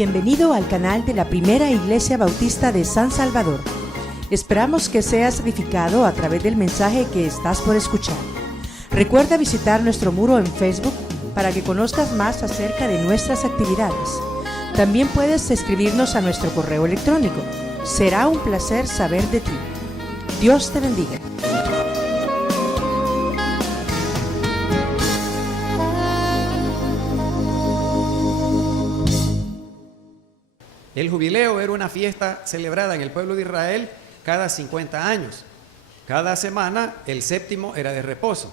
Bienvenido al canal de la Primera Iglesia Bautista de San Salvador. Esperamos que seas edificado a través del mensaje que estás por escuchar. Recuerda visitar nuestro muro en Facebook para que conozcas más acerca de nuestras actividades. También puedes escribirnos a nuestro correo electrónico. Será un placer saber de ti. Dios te bendiga. El jubileo era una fiesta celebrada en el pueblo de Israel cada 50 años. Cada semana el séptimo era de reposo.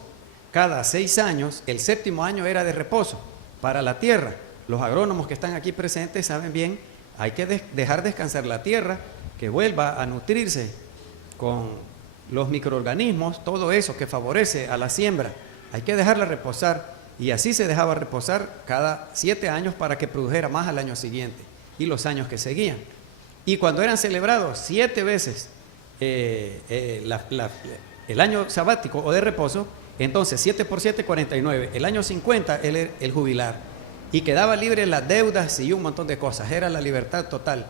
Cada 6 años el séptimo año era de reposo para la tierra. Los agrónomos que están aquí presentes saben bien, hay que dejar descansar la tierra, que vuelva a nutrirse con los microorganismos, todo eso que favorece a la siembra. Hay que dejarla reposar, y así se dejaba reposar cada 7 años para que produjera más al año siguiente y los años que seguían. Y cuando eran celebrados 7 veces el año sabático o de reposo, entonces 7 por 7, 49. El año 50 el jubilar, y quedaba libre las deudas y un montón de cosas. Era la libertad total.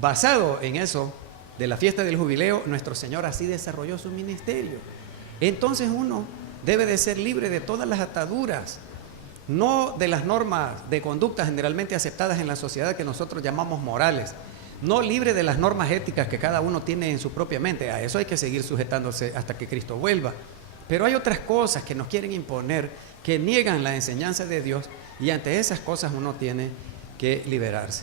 Basado en eso de la fiesta del jubileo, nuestro Señor así desarrolló su ministerio. Entonces uno debe de ser libre de todas las ataduras, no de las normas de conducta generalmente aceptadas en la sociedad que nosotros llamamos morales, no libre de las normas éticas que cada uno tiene en su propia mente. A eso hay que seguir sujetándose hasta que Cristo vuelva. Pero hay otras cosas que nos quieren imponer, que niegan la enseñanza de Dios, y ante esas cosas uno tiene que liberarse.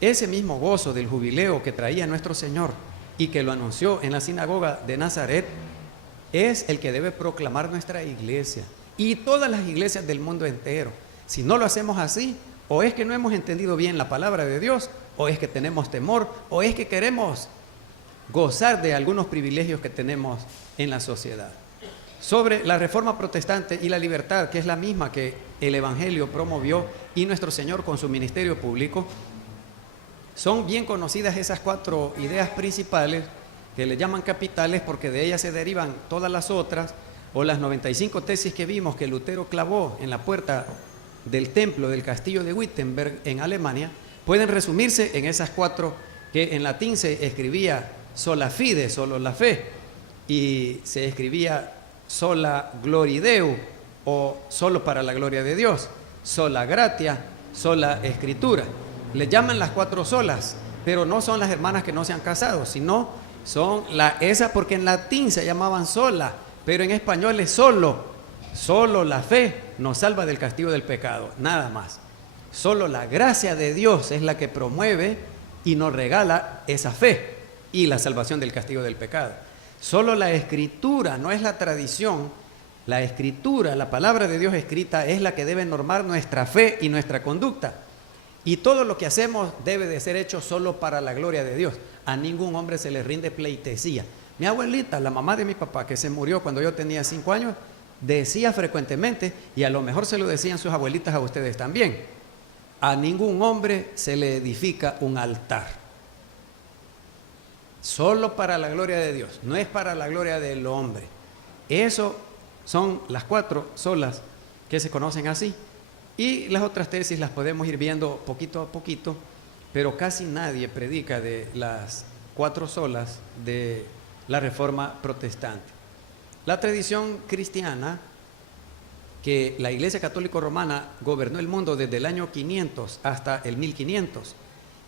Ese mismo gozo del jubileo que traía nuestro Señor y que lo anunció en la sinagoga de Nazaret es el que debe proclamar nuestra iglesia y todas las iglesias del mundo entero. Si no lo hacemos así, o es que no hemos entendido bien la palabra de Dios, o es que tenemos temor, o es que queremos gozar de algunos privilegios que tenemos en la sociedad. Sobre la reforma protestante y la libertad, que es la misma que el Evangelio promovió y nuestro Señor con su ministerio público, son bien conocidas esas 4 ideas principales que le llaman capitales, porque de ellas se derivan todas las otras, o las 95 tesis que vimos que Lutero clavó en la puerta del templo del castillo de Wittenberg en Alemania. Pueden resumirse en esas 4, que en latín se escribía sola fide, solo la fe, y se escribía sola gloria Deo, o solo para la gloria de Dios, sola gratia, sola escritura. Le llaman las 4 solas, pero no son las hermanas que no se han casado, sino son esa, porque en latín se llamaban sola, pero en español es solo la fe nos salva del castigo del pecado, nada más. Solo la gracia de Dios es la que promueve y nos regala esa fe y la salvación del castigo del pecado. Solo la escritura, no es la tradición. La escritura, la palabra de Dios escrita, es la que debe normar nuestra fe y nuestra conducta. Y todo lo que hacemos debe de ser hecho solo para la gloria de Dios. A ningún hombre se le rinde pleitesía. Mi abuelita, la mamá de mi papá, que se murió cuando yo tenía 5 años, decía frecuentemente, y a lo mejor se lo decían sus abuelitas a ustedes también: a ningún hombre se le edifica un altar. Solo para la gloria de Dios, no es para la gloria del hombre. Eso son las 4 solas que se conocen así. Y las otras tesis las podemos ir viendo poquito a poquito, pero casi nadie predica de las 4 solas de la reforma protestante. La tradición cristiana, que la Iglesia Católica Romana gobernó el mundo desde el año 500 hasta el 1500.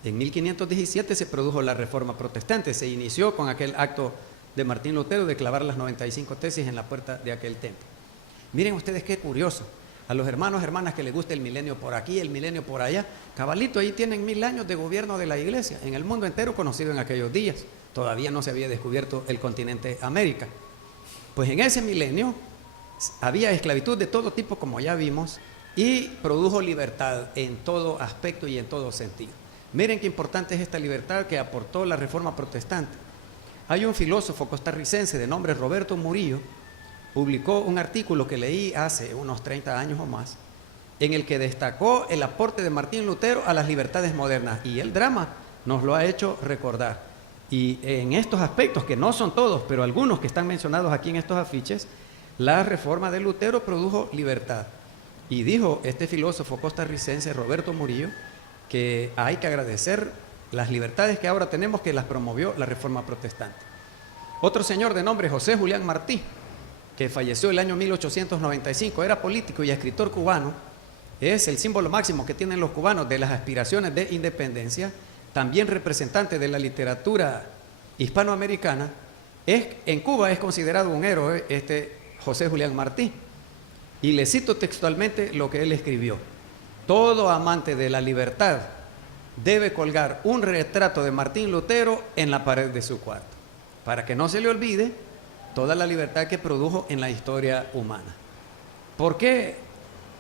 En 1517 se produjo la reforma protestante, se inició con aquel acto de Martín Lutero de clavar las 95 tesis en la puerta de aquel templo. Miren ustedes qué curioso. A los hermanos, hermanas que les gusta el milenio por aquí, el milenio por allá, cabalito, ahí tienen 1000 años de gobierno de la iglesia en el mundo entero, conocido en aquellos días. Todavía no se había descubierto el continente América. Pues en ese milenio había esclavitud de todo tipo, como ya vimos, y produjo libertad en todo aspecto y en todo sentido. Miren qué importante es esta libertad que aportó la reforma protestante. Hay un filósofo costarricense de nombre Roberto Murillo, publicó un artículo que leí hace unos 30 años o más, en el que destacó el aporte de Martín Lutero a las libertades modernas, y el drama nos lo ha hecho recordar. Y en estos aspectos, que no son todos, pero algunos que están mencionados aquí en estos afiches, la reforma de Lutero produjo libertad. Y dijo este filósofo costarricense Roberto Murillo que hay que agradecer las libertades que ahora tenemos, que las promovió la Reforma Protestante. Otro señor de nombre José Julián Martí, que falleció el año 1895, era político y escritor cubano, es el símbolo máximo que tienen los cubanos de las aspiraciones de independencia, también representante de la literatura hispanoamericana. En Cuba es considerado un héroe José Julián Martí, y le cito textualmente lo que él escribió: todo amante de la libertad debe colgar un retrato de Martín Lutero en la pared de su cuarto, para que no se le olvide toda la libertad que produjo en la historia humana. ¿Por qué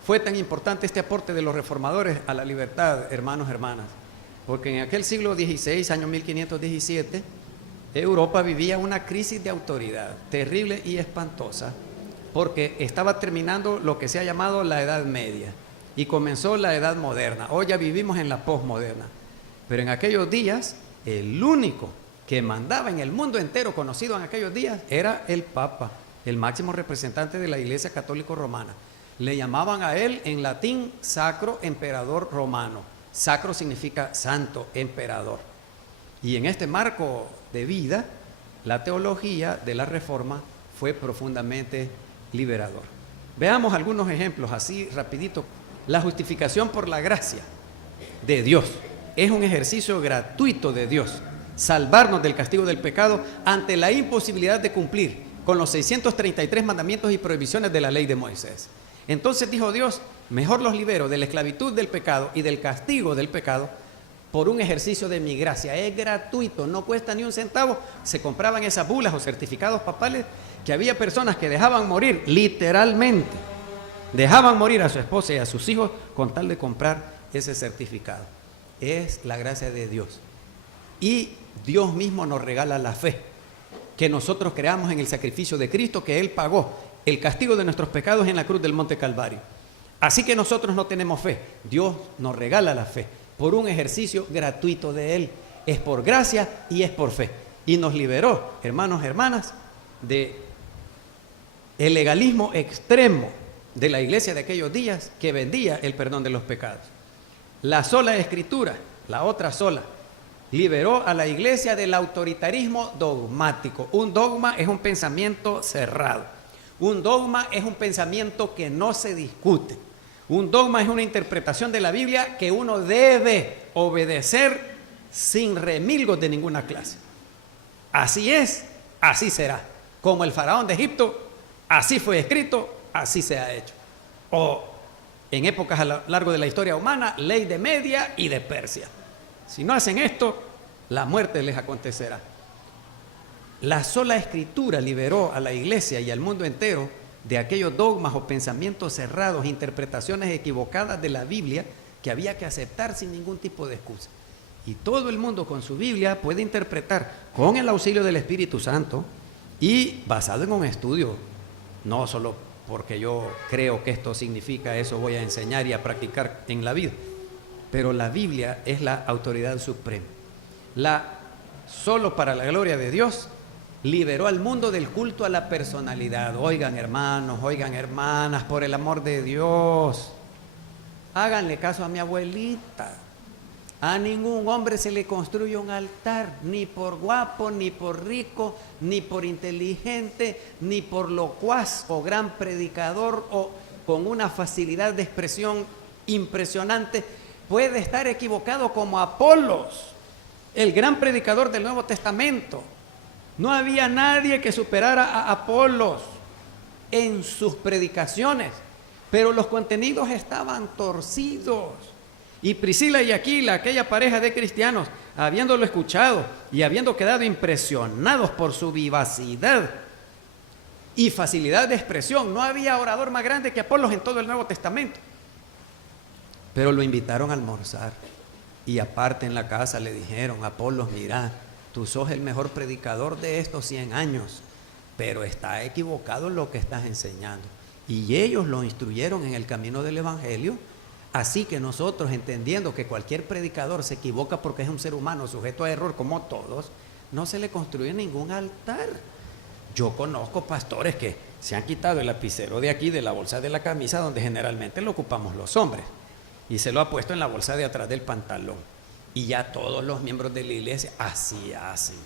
fue tan importante este aporte de los reformadores a la libertad, hermanos, hermanas? Porque en aquel siglo XVI, año 1517, Europa vivía una crisis de autoridad terrible y espantosa, porque estaba terminando lo que se ha llamado la Edad Media y comenzó la Edad Moderna. Hoy ya vivimos en la posmoderna, pero en aquellos días el único que mandaba en el mundo entero, conocido en aquellos días, era el Papa, el máximo representante de la Iglesia Católica Romana. Le llamaban a él en latín Sacro Emperador Romano. Sacro significa santo, emperador. Y en este marco de vida, la teología de la Reforma fue profundamente liberador. Veamos algunos ejemplos así rapidito. La justificación por la gracia de Dios es un ejercicio gratuito de Dios, salvarnos del castigo del pecado ante la imposibilidad de cumplir con los 633 mandamientos y prohibiciones de la ley de Moisés. Entonces dijo Dios: mejor los libero de la esclavitud del pecado y del castigo del pecado por un ejercicio de mi gracia. Es gratuito, no cuesta ni un centavo. Se compraban esas bulas o certificados papales que había personas que dejaban morir, literalmente, dejaban morir a su esposa y a sus hijos con tal de comprar ese certificado. Es la gracia de Dios. Y Dios mismo nos regala la fe, que nosotros creamos en el sacrificio de Cristo, que Él pagó el castigo de nuestros pecados en la cruz del Monte Calvario. Así que nosotros no tenemos fe, Dios nos regala la fe por un ejercicio gratuito de Él. Es por gracia y es por fe. Y nos liberó, hermanos, hermanas, de el legalismo extremo de la iglesia de aquellos días, que vendía el perdón de los pecados. La sola escritura, la otra sola, liberó a la iglesia del autoritarismo dogmático. Un dogma es un pensamiento cerrado. Un dogma es un pensamiento que no se discute. Un dogma es una interpretación de la Biblia que uno debe obedecer sin remilgos de ninguna clase. Así es, así será. Como el faraón de Egipto, así fue escrito, así se ha hecho. O en épocas a lo largo de la historia humana, ley de Media y de Persia. Si no hacen esto, la muerte les acontecerá. La sola escritura liberó a la iglesia y al mundo entero de aquellos dogmas o pensamientos cerrados, interpretaciones equivocadas de la Biblia que había que aceptar sin ningún tipo de excusa. Y todo el mundo con su Biblia puede interpretar con el auxilio del Espíritu Santo y basado en un estudio, no solo porque yo creo que esto significa eso, voy a enseñar y a practicar en la vida, pero la Biblia es la autoridad suprema. Solo para la gloria de Dios liberó al mundo del culto a la personalidad. Oigan, hermanos, oigan, hermanas, por el amor de Dios, háganle caso a mi abuelita. A ningún hombre se le construye un altar, ni por guapo, ni por rico, ni por inteligente, ni por locuaz o gran predicador o con una facilidad de expresión impresionante. Puede estar equivocado como Apolos, el gran predicador del Nuevo Testamento. No había nadie que superara a Apolos en sus predicaciones, pero los contenidos estaban torcidos. Y Priscila y Aquila, aquella pareja de cristianos, habiéndolo escuchado y habiendo quedado impresionados por su vivacidad y facilidad de expresión, no había orador más grande que Apolos en todo el Nuevo Testamento. Pero lo invitaron a almorzar y aparte en la casa le dijeron: Apolos, mira, tú sos el mejor predicador de estos 100 años, pero está equivocado en lo que estás enseñando. Y ellos lo instruyeron en el camino del Evangelio. Así que nosotros, entendiendo que cualquier predicador se equivoca porque es un ser humano sujeto a error como todos, no se le construye ningún altar. Yo conozco pastores que se han quitado el lapicero de aquí, de la bolsa de la camisa, donde generalmente lo ocupamos los hombres, y se lo ha puesto en la bolsa de atrás del pantalón. Y ya todos los miembros de la iglesia así hacen.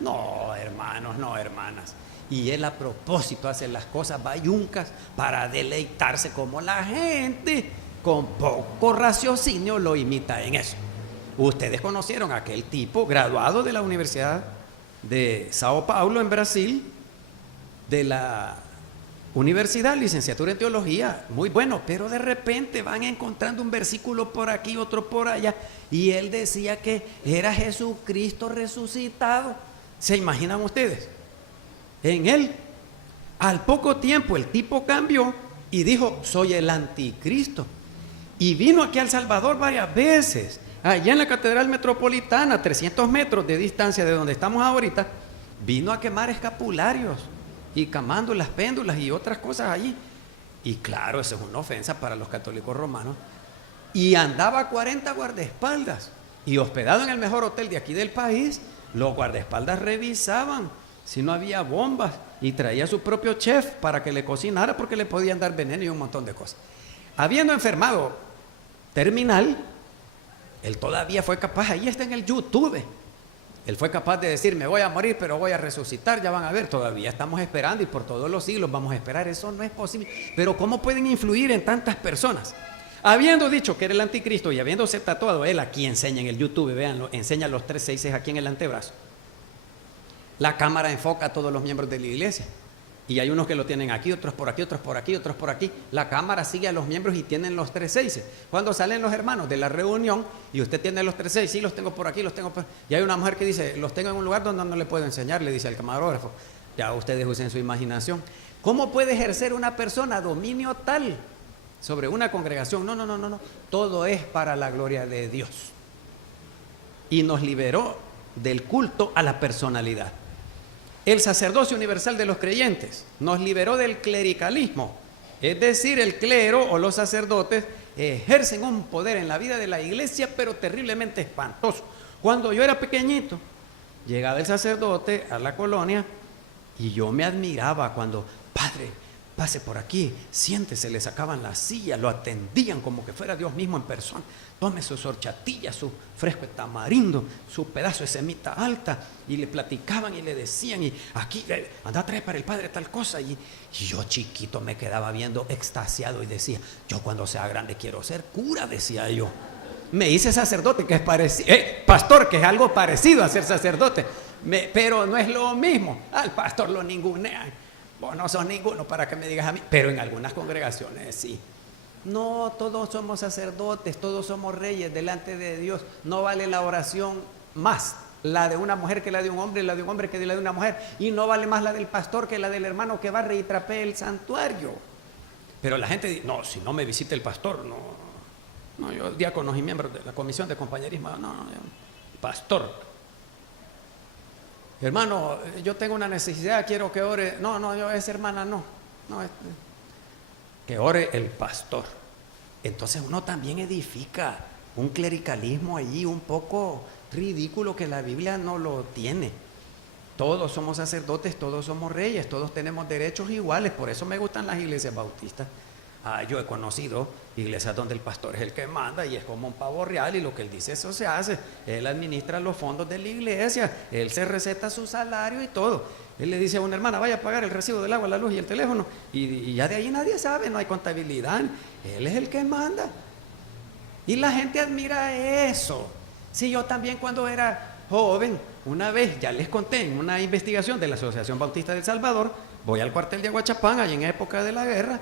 No, hermanos, no, hermanas. Y él a propósito hace las cosas bayuncas para deleitarse, como la gente con poco raciocinio lo imita en eso. Ustedes conocieron a aquel tipo graduado de la Universidad de Sao Paulo en Brasil, de la universidad, licenciatura en teología, muy bueno, pero de repente van encontrando un versículo por aquí, otro por allá, y él decía que era Jesucristo resucitado. ¿Se imaginan ustedes? En él, al poco tiempo, el tipo cambió y dijo: soy el anticristo. Y vino aquí a El Salvador varias veces, allá en la Catedral Metropolitana, 300 metros de distancia de donde estamos ahorita, vino a quemar escapularios y camándulas, péndulas y otras cosas allí. Y claro, eso es una ofensa para los católicos romanos. Y andaba 40 guardaespaldas, y hospedado en el mejor hotel de aquí del país, los guardaespaldas revisaban si no había bombas, y traía su propio chef para que le cocinara, porque le podían dar veneno y un montón de cosas. Habiendo enfermado terminal, él todavía fue capaz, ahí está en el YouTube, él fue capaz de decir: me voy a morir, pero voy a resucitar. Ya van a ver, todavía estamos esperando y por todos los siglos vamos a esperar. Eso no es posible. Pero ¿cómo pueden influir en tantas personas? Habiendo dicho que era el anticristo y habiéndose tatuado, él aquí enseña en el YouTube, véanlo, enseña los 3 6 aquí en el antebrazo. La cámara enfoca a todos los miembros de la iglesia, y hay unos que lo tienen aquí, otros por aquí, otros por aquí, otros por aquí. La cámara sigue a los miembros y tienen los 3 6. Cuando salen los hermanos de la reunión y usted tiene los 3 6, sí, los tengo por aquí, los tengo por... Y hay una mujer que dice: los tengo en un lugar donde no le puedo enseñar, le dice al camarógrafo. Ya ustedes usen su imaginación. ¿Cómo puede ejercer una persona dominio tal sobre una congregación? No. Todo es para la gloria de Dios. Y nos liberó del culto a la personalidad. El sacerdocio universal de los creyentes nos liberó del clericalismo, es decir, el clero o los sacerdotes ejercen un poder en la vida de la iglesia, pero terriblemente espantoso. Cuando yo era pequeñito, llegaba el sacerdote a la colonia y yo me admiraba cuando: padre, pase por aquí, siéntese. Le sacaban la silla, lo atendían como que fuera Dios mismo en persona. Tome sus horchatillas, su fresco de tamarindo, su pedazo de semita alta, y le platicaban y le decían: y aquí, anda a traer para el padre tal cosa. Y yo chiquito me quedaba viendo extasiado y decía: yo cuando sea grande quiero ser cura, decía yo. Me hice sacerdote, que es parecido, pastor, que es algo parecido a ser sacerdote, pero no es lo mismo. Al pastor lo ningunean: vos no sos ninguno para que me digas a mí. Pero en algunas congregaciones sí. No, todos somos sacerdotes, todos somos reyes delante de Dios. No vale la oración más la de una mujer que la de un hombre, la de un hombre que la de una mujer, y no vale más la del pastor que la del hermano que barre y trapea el santuario. Pero la gente dice: no, si no me visita el pastor, no, yo diáconos y miembros de la comisión de compañerismo, no, pastor. Hermano, yo tengo una necesidad, quiero que ore. No, yo, esa hermana no, que ore el pastor. Entonces uno también edifica un clericalismo allí un poco ridículo, que la Biblia no lo tiene. Todos somos sacerdotes, todos somos reyes, todos tenemos derechos iguales. Por eso me gustan las iglesias bautistas. Yo he conocido iglesias donde el pastor es el que manda y es como un pavo real, y lo que él dice eso se hace. Él administra los fondos de la iglesia, él se receta su salario y todo. Él le dice a una hermana: vaya a pagar el recibo del agua, la luz y el teléfono, y ya de ahí nadie sabe, no hay contabilidad. Él es el que manda, y la gente admira eso. Sí, yo también cuando era joven, una vez, ya les conté en una investigación de la Asociación Bautista de El Salvador, voy al cuartel de Aguachapán, ahí en época de la guerra,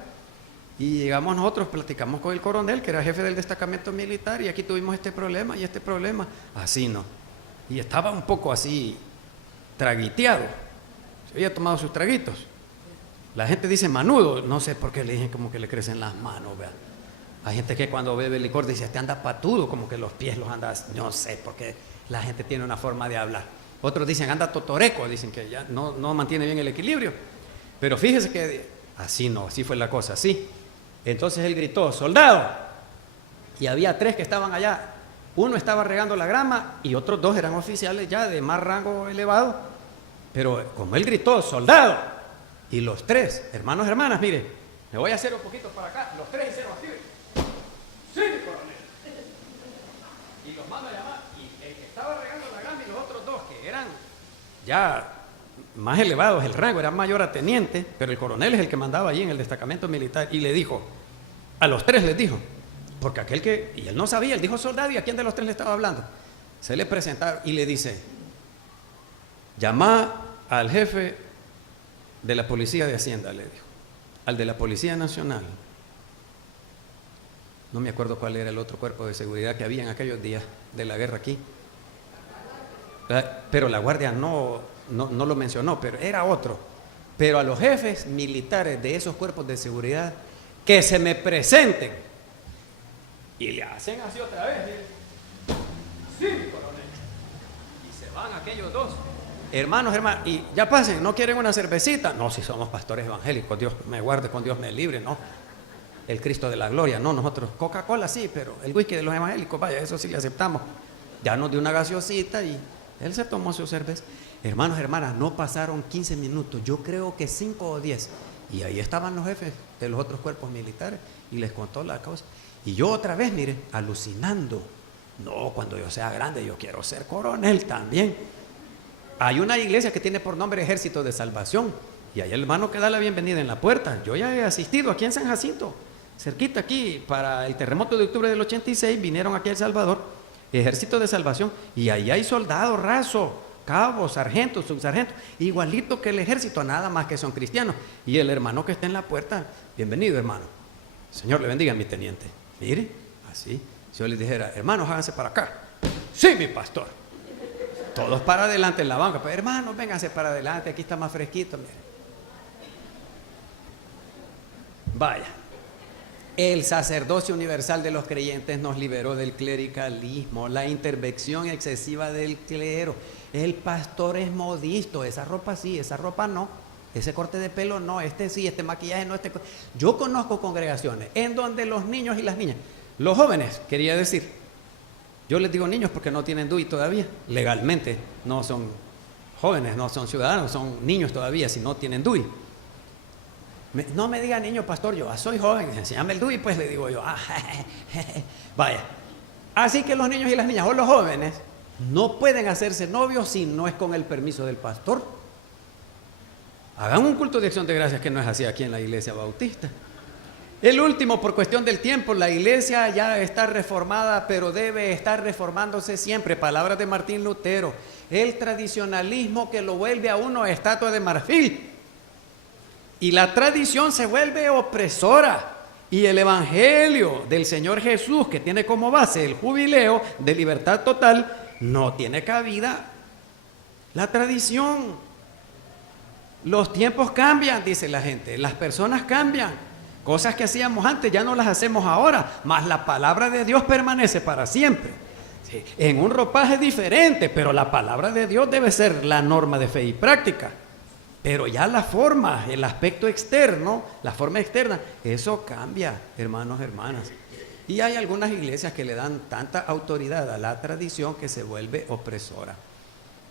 y llegamos nosotros, platicamos con el coronel, que era jefe del destacamento militar, y aquí tuvimos este problema y este problema. Así no. Y estaba un poco así, traguiteado. Se había tomado sus traguitos. La gente dice manudo, no sé por qué le dicen como que le crecen las manos, ¿verdad? Hay gente que cuando bebe licor dice: este anda patudo, como que los pies los anda, no sé, porque la gente tiene una forma de hablar. Otros dicen: anda totoreco, dicen que ya no mantiene bien el equilibrio. Pero fíjese que así no, así fue la cosa, así. Entonces él gritó: ¡soldado! Y había 3 que estaban allá. Uno estaba regando la grama y otros 2 eran oficiales ya de más rango elevado. Pero como él gritó: ¡soldado!, Y los tres, hermanos, hermanas, mire, me voy a hacer un poquito para acá. Los tres hicieron así. Sí, coronel. Y los mando a llamar. Y el que estaba regando la gama y los otros dos, que eran ya más elevados el rango, eran mayor a teniente, pero el coronel es el que mandaba allí en el destacamento militar. Y le dijo, a los tres les dijo, porque aquel que, y él no sabía, él dijo soldado, ¿y a quién de los tres le estaba hablando? Se le presentaron y le dice, llama al jefe de la Policía de Hacienda, le dijo, al de la Policía Nacional. No me acuerdo cuál era el otro cuerpo de seguridad que había en aquellos días de la guerra aquí. Pero la Guardia no lo mencionó, pero era otro. Pero a los jefes militares de esos cuerpos de seguridad, que se me presenten. Y le hacen así otra vez. Sí, coronel. Y se van aquellos dos. Hermanos, y ya pasen, ¿no quieren una cervecita? No, si somos pastores evangélicos, Dios me guarde, con Dios me libre, ¿no? El Cristo de la gloria, no, nosotros, Coca-Cola sí, pero el whisky de los evangélicos, vaya, eso sí le aceptamos. Ya nos dio una gaseosita y él se tomó su cerveza. Hermanos, hermanas, no pasaron 15 minutos, yo creo que 5 o 10, y ahí estaban los jefes de los otros cuerpos militares y les contó la causa. Y yo otra vez, mire, alucinando, no, cuando yo sea grande yo quiero ser coronel también. Hay una iglesia que tiene por nombre Ejército de Salvación y hay el hermano que da la bienvenida en la puerta. Yo ya he asistido aquí en San Jacinto, cerquita aquí, para el terremoto de octubre del 86, vinieron aquí a El Salvador, Ejército de Salvación, y ahí hay soldados rasos, cabos, sargentos, subsargentos, igualito que el ejército, nada más que son cristianos. Y el hermano que está en la puerta, bienvenido hermano, Señor le bendiga mi teniente. Mire, así, si yo les dijera, hermanos, háganse para acá. Sí, mi pastor. Todos para adelante en la banca, pero hermanos, vénganse para adelante, aquí está más fresquito. Mire. Vaya, el sacerdocio universal de los creyentes nos liberó del clericalismo, la intervención excesiva del clero. El pastor es modisto, esa ropa sí, esa ropa no, ese corte de pelo no, este sí, este maquillaje no, este. Yo conozco congregaciones en donde los niños y las niñas, los jóvenes, quería decir, yo les digo niños porque no tienen DUI todavía, legalmente no son jóvenes, no son ciudadanos, son niños todavía si no tienen DUI. No me diga niño, pastor, yo soy joven, enséñame el DUI, pues le digo yo, vaya. Así que los niños y las niñas o los jóvenes no pueden hacerse novios si no es con el permiso del pastor. Hagan un culto de acción de gracias, que no es así aquí en la iglesia bautista. El último, por cuestión del tiempo, la iglesia ya está reformada, pero debe estar reformándose siempre. Palabras de Martín Lutero. El tradicionalismo que lo vuelve a uno estatua de marfil. Y la tradición se vuelve opresora. Y el evangelio del Señor Jesús, que tiene como base el jubileo de libertad total, no tiene cabida. La tradición. Los tiempos cambian, dice la gente. Las personas cambian. Cosas que hacíamos antes ya no las hacemos ahora, mas la palabra de Dios permanece para siempre. Sí, en un ropaje diferente, pero la palabra de Dios debe ser la norma de fe y práctica. Pero ya la forma, el aspecto externo, la forma externa, eso cambia, hermanos, hermanas. Y hay algunas iglesias que le dan tanta autoridad a la tradición que se vuelve opresora.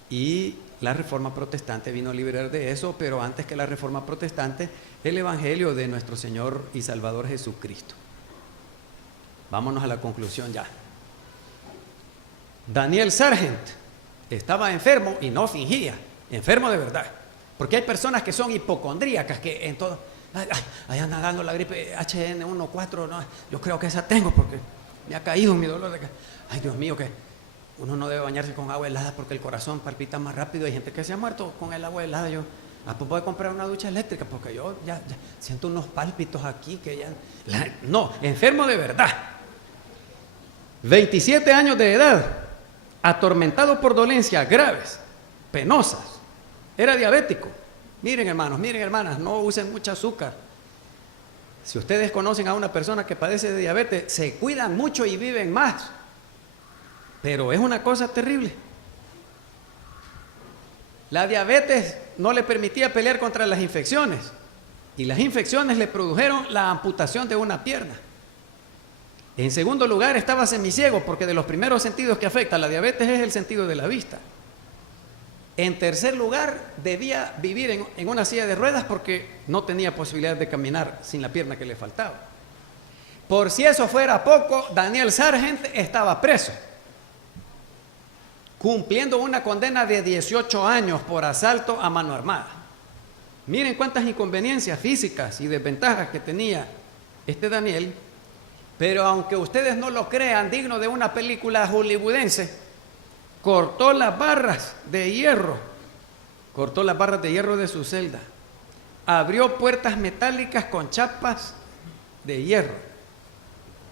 Y la Reforma Protestante vino a liberar de eso, pero antes que la Reforma Protestante, el Evangelio de nuestro Señor y Salvador Jesucristo. Vámonos a la conclusión ya. Daniel Sargent estaba enfermo y no fingía, enfermo de verdad. Porque hay personas que son hipocondríacas, que en todo, ahí anda dando la gripe HN1-4, no, yo creo que esa tengo porque me ha caído mi dolor de cabeza. Ay, Dios mío, que uno no debe bañarse con agua helada porque el corazón palpita más rápido. Hay gente que se ha muerto con el agua helada. Yo puedo comprar una ducha eléctrica porque yo ya siento unos pálpitos aquí que ya. No, enfermo de verdad. 27 años de edad, atormentado por dolencias graves, penosas. Era diabético. Miren hermanos, miren hermanas, no usen mucho azúcar. Si ustedes conocen a una persona que padece de diabetes, se cuidan mucho y viven más. Pero es una cosa terrible. La diabetes no le permitía pelear contra las infecciones. Y las infecciones le produjeron la amputación de una pierna. En segundo lugar, estaba semiciego, porque de los primeros sentidos que afecta la diabetes es el sentido de la vista. En tercer lugar, debía vivir en una silla de ruedas porque no tenía posibilidad de caminar sin la pierna que le faltaba. Por si eso fuera poco, Daniel Sargent estaba preso, cumpliendo una condena de 18 años por asalto a mano armada. Miren cuántas inconveniencias físicas y desventajas que tenía este Daniel, pero aunque ustedes no lo crean, digno de una película hollywoodense, cortó las barras de hierro de su celda, abrió puertas metálicas con chapas de hierro,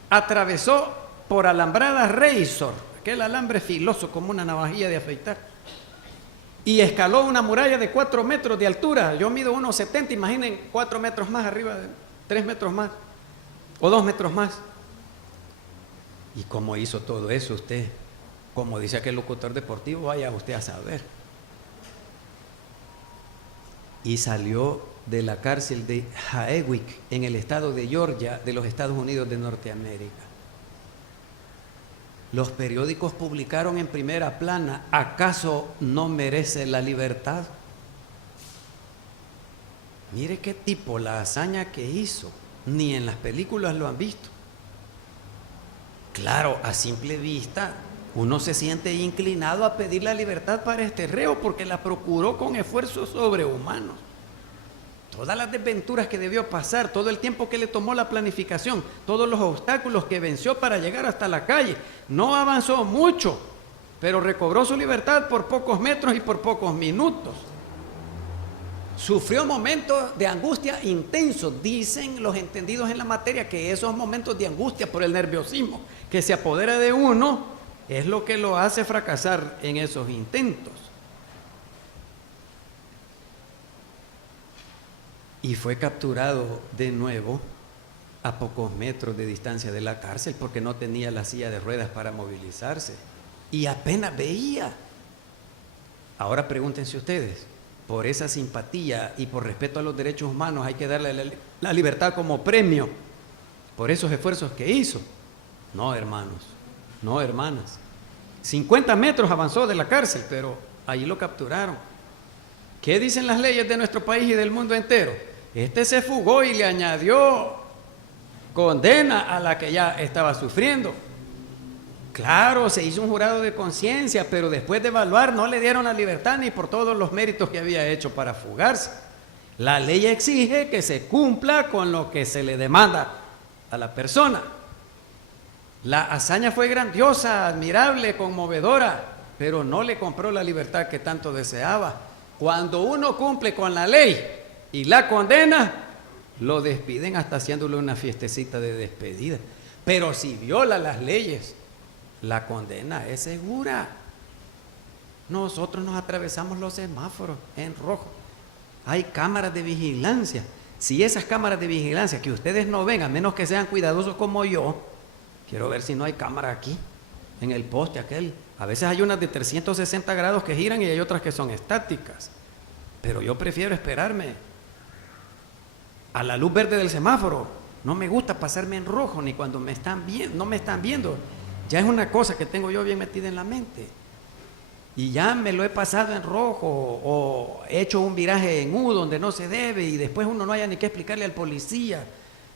atravesó por alambradas Razor, aquel alambre filoso como una navajilla de afeitar, y escaló una muralla de 4 metros de altura. Yo mido 1,70, imaginen 4 metros más arriba, 3 metros más, o 2 metros más. ¿Y cómo hizo todo eso usted? Como dice aquel locutor deportivo, vaya usted a saber. Y salió de la cárcel de Haewick, en el estado de Georgia, de los Estados Unidos de Norteamérica. Los periódicos publicaron en primera plana: ¿acaso no merece la libertad? Mire qué tipo, la hazaña que hizo. Ni en las películas lo han visto. Claro, a simple vista uno se siente inclinado a pedir la libertad para este reo porque la procuró con esfuerzos sobrehumanos. Todas las desventuras que debió pasar, todo el tiempo que le tomó la planificación, todos los obstáculos que venció para llegar hasta la calle. No avanzó mucho, pero recobró su libertad por pocos metros y por pocos minutos. Sufrió momentos de angustia intensos. Dicen los entendidos en la materia que esos momentos de angustia por el nerviosismo que se apodera de uno es lo que lo hace fracasar en esos intentos. Y fue capturado de nuevo a pocos metros de distancia de la cárcel porque no tenía la silla de ruedas para movilizarse y apenas veía. Ahora pregúntense ustedes, por esa simpatía y por respeto a los derechos humanos hay que darle la libertad como premio por esos esfuerzos que hizo. No, hermanos, no, hermanas. 50 metros avanzó de la cárcel, pero allí lo capturaron. ¿Qué dicen las leyes de nuestro país y del mundo entero? Este se fugó y le añadió condena a la que ya estaba sufriendo. Claro, se hizo un jurado de conciencia, pero después de evaluar no le dieron la libertad ni por todos los méritos que había hecho para fugarse. La ley exige que se cumpla con lo que se le demanda a la persona. La hazaña fue grandiosa, admirable, conmovedora, pero no le compró la libertad que tanto deseaba. Cuando uno cumple con la ley y la condena, lo despiden hasta haciéndole una fiestecita de despedida. Pero si viola las leyes, la condena es segura. Nosotros nos atravesamos los semáforos en rojo. Hay cámaras de vigilancia. Si esas cámaras de vigilancia que ustedes no ven, a menos que sean cuidadosos como yo, quiero ver si no hay cámara aquí, en el poste aquel. A veces hay unas de 360 grados que giran y hay otras que son estáticas. Pero yo prefiero esperarme a la luz verde del semáforo. No me gusta pasarme en rojo ni cuando me están viendo, no me están viendo. Ya es una cosa que tengo yo bien metida en la mente. Y ya me lo he pasado en rojo o he hecho un viraje en U donde no se debe y después uno no haya ni que explicarle al policía.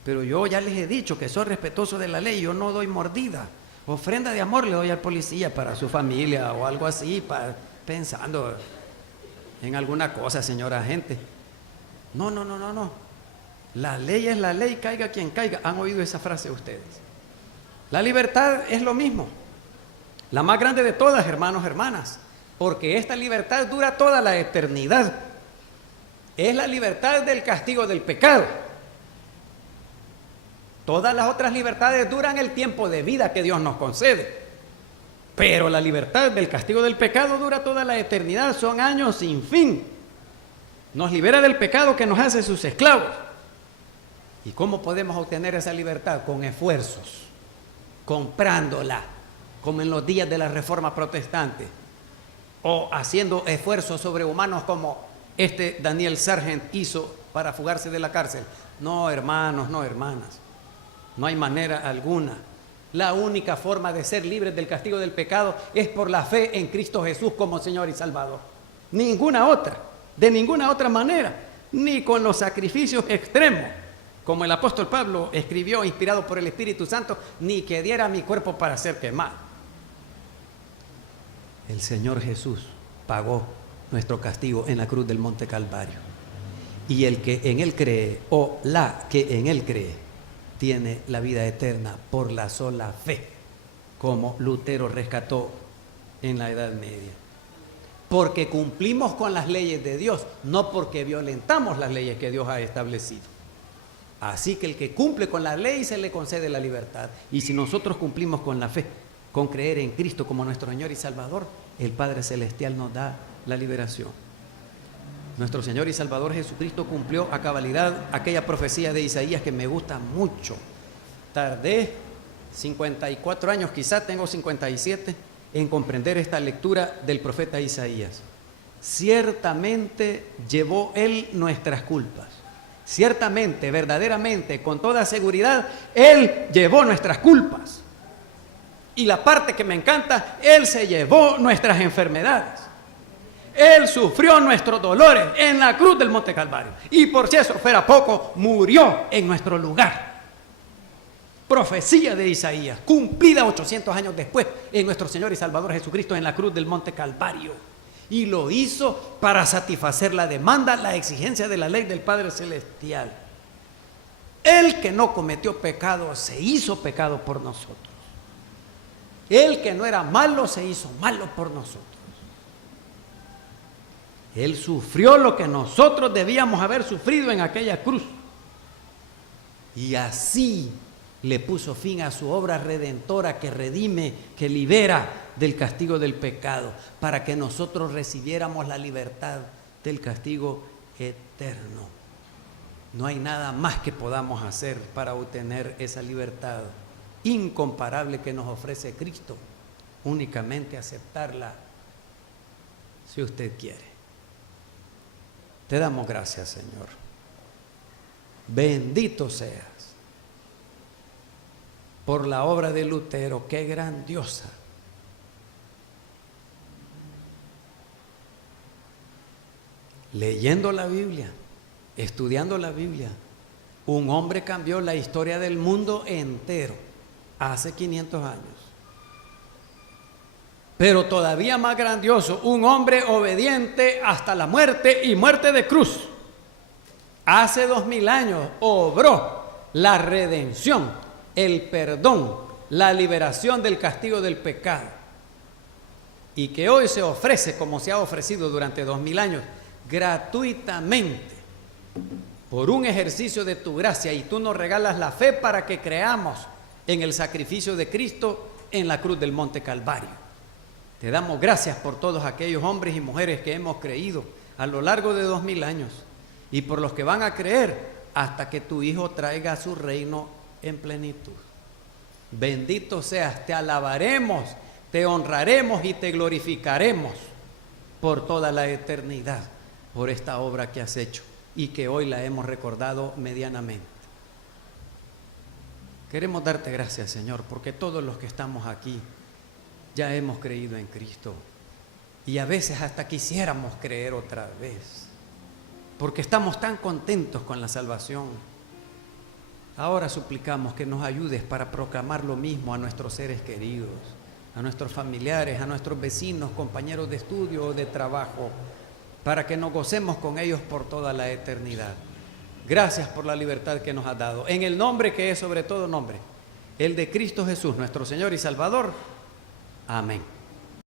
Pero yo ya les he dicho que soy respetuoso de la ley, yo no doy mordida. Ofrenda de amor le doy al policía para su familia o algo así, pensando en alguna cosa, señora gente. No. La ley es la ley, caiga quien caiga. ¿Han oído esa frase ustedes? La libertad es lo mismo. La más grande de todas, hermanos, hermanas. Porque esta libertad dura toda la eternidad. Es la libertad del castigo del pecado. Todas las otras libertades duran el tiempo de vida que Dios nos concede. Pero la libertad del castigo del pecado dura toda la eternidad, son años sin fin. Nos libera del pecado que nos hace sus esclavos. ¿Y cómo podemos obtener esa libertad? Con esfuerzos, comprándola, como en los días de la Reforma Protestante, o haciendo esfuerzos sobrehumanos como este Daniel Sargent hizo para fugarse de la cárcel. No, hermanos, no, hermanas. No hay manera alguna. La única forma de ser libres del castigo del pecado es por la fe en Cristo Jesús como Señor y Salvador. ninguna otra, de ninguna otra manera, ni con los sacrificios extremos, como el apóstol Pablo escribió, inspirado por el Espíritu Santo, ni que diera mi cuerpo para ser quemado. El Señor Jesús pagó nuestro castigo en la cruz del Monte Calvario. Y el que en Él cree, o la que en Él cree, tiene la vida eterna por la sola fe, como Lutero rescató en la Edad Media. Porque cumplimos con las leyes de Dios, no porque violentamos las leyes que Dios ha establecido. Así que el que cumple con la ley se le concede la libertad. Y si nosotros cumplimos con la fe, con creer en Cristo como nuestro Señor y Salvador, el Padre Celestial nos da la liberación. Nuestro Señor y Salvador Jesucristo cumplió a cabalidad aquella profecía de Isaías que me gusta mucho. Tardé 54 años, quizá tengo 57, en comprender esta lectura del profeta Isaías. Ciertamente llevó Él nuestras culpas. Ciertamente, verdaderamente, con toda seguridad, Él llevó nuestras culpas. Y la parte que me encanta, Él se llevó nuestras enfermedades. Él sufrió nuestros dolores en la cruz del Monte Calvario. Y por si eso fuera poco, murió en nuestro lugar. Profecía de Isaías, cumplida 800 años después en nuestro Señor y Salvador Jesucristo en la cruz del Monte Calvario. Y lo hizo para satisfacer la demanda, la exigencia de la ley del Padre Celestial. El que no cometió pecado se hizo pecado por nosotros. El que no era malo se hizo malo por nosotros. Él sufrió lo que nosotros debíamos haber sufrido en aquella cruz. Y así le puso fin a su obra redentora que redime, que libera del castigo del pecado, para que nosotros recibiéramos la libertad del castigo eterno. No hay nada más que podamos hacer para obtener esa libertad incomparable que nos ofrece Cristo. Únicamente aceptarla si usted quiere. Te damos gracias, Señor. Bendito seas por la obra de Lutero, qué grandiosa. Leyendo la Biblia, estudiando la Biblia, un hombre cambió la historia del mundo entero hace 500 años. Pero todavía más grandioso, un hombre obediente hasta la muerte y muerte de cruz. Hace 2000 años obró la redención, el perdón, la liberación del castigo del pecado. Y que hoy se ofrece, como se ha ofrecido durante 2000 años, gratuitamente, por un ejercicio de tu gracia. Y tú nos regalas la fe para que creamos en el sacrificio de Cristo en la cruz del Monte Calvario. Te damos gracias por todos aquellos hombres y mujeres que hemos creído a lo largo de 2000 años y por los que van a creer hasta que tu Hijo traiga su reino en plenitud. Bendito seas, te alabaremos, te honraremos y te glorificaremos por toda la eternidad, por esta obra que has hecho y que hoy la hemos recordado medianamente. Queremos darte gracias, Señor, porque todos los que estamos aquí ya hemos creído en Cristo y a veces hasta quisiéramos creer otra vez, porque estamos tan contentos con la salvación. Ahora suplicamos que nos ayudes para proclamar lo mismo a nuestros seres queridos, a nuestros familiares, a nuestros vecinos, compañeros de estudio o de trabajo, para que nos gocemos con ellos por toda la eternidad. Gracias por la libertad que nos has dado, en el nombre que es sobre todo nombre, el de Cristo Jesús, nuestro Señor y Salvador. Amén.